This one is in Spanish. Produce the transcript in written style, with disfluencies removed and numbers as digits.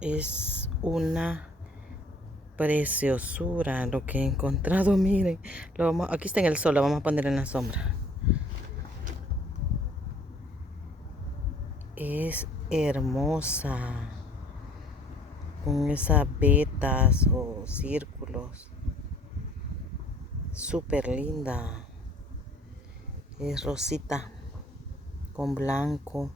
Es una preciosura lo que he encontrado. Miren, aquí está en el sol, lo vamos a poner en la sombra. Es hermosa, con esas vetas o círculos. Súper linda. Es rosita con blanco.